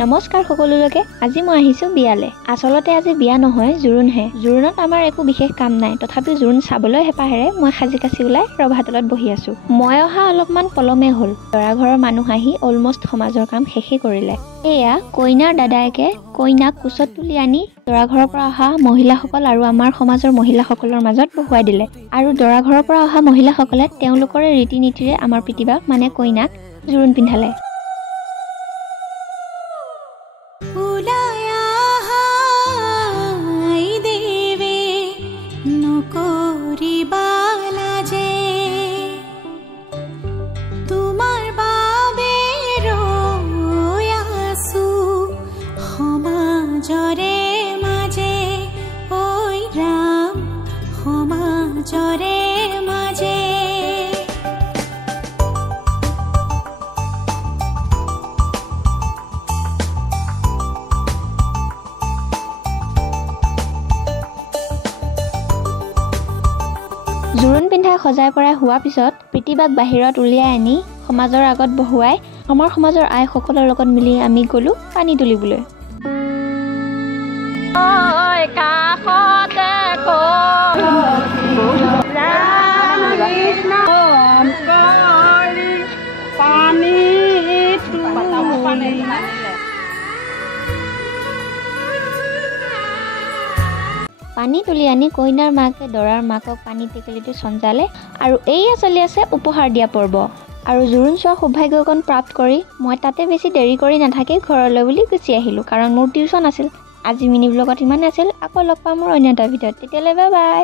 নমস্কাৰ সকলোলৈকে আজি মই আহিছো বিয়ালে আসলতে আজি বিয়া নহয় জুৰুনহে জুৰুনত আমাৰ একো বিশেষ কাম নাই তথাপি জুৰুন চাবলৈ হেপাহেৰে মই খাজি কাছি উলাই ৰভাতলত বহি আছো মই অহা অলপমান পলমে হল দৰা ঘৰৰ মানুহ আহি অলমোস্ট সমাজৰ কাম শেষে কৰিলে এয়া কইনাৰ দাদায়েকে কইনাক কুছত তুলি আনি দৰা ঘৰৰ পৰা অহা মহিলাসকল আৰু আমাৰ সমাজৰ মহিলাসকলৰ মাজত বহুৱাই দিলে আৰু দৰা ঘৰৰ পৰা অহা মহিলাসকলে তেওঁলোকৰ ৰীতি নীতিৰে আমাৰ পিতিবাক মানে কইনাক জুৰুন পিন্ধালে জুৰুন পিন্ধা খজাই পৰাই হোৱা পিছত পিতিবাক বাহিৰত উলিয়াই আনি সমাজৰ আগত বহুৱাই আমাৰ সমাজৰ আই সকলৰ লগত মিলি আমি গলো পানী তুলিবলৈ ঐ কাখতে পানী তুলি আনি কইনাৰ মাকে দৰাৰ মাকক পানী টেকেলিটো সঞ্জালে আৰু এইয়া চলি আছে উপহাৰ দিয়া পৰ্ব আৰু জুৰুন চোৱা সৌভাগ্যকণ প্ৰাপ্ত কৰি মই তাতে বেছি দেৰি কৰি নাথাকি ঘৰলৈ বুলি গুচি আহিলো কাৰণ মোৰ টিউচন আছিল আজি মিনি ব্লগত ইমান আছিল আকৌ লগ পাম মোৰ অন্য এটা ভিডিঅ'ত তেতিয়ালৈ বাই বাই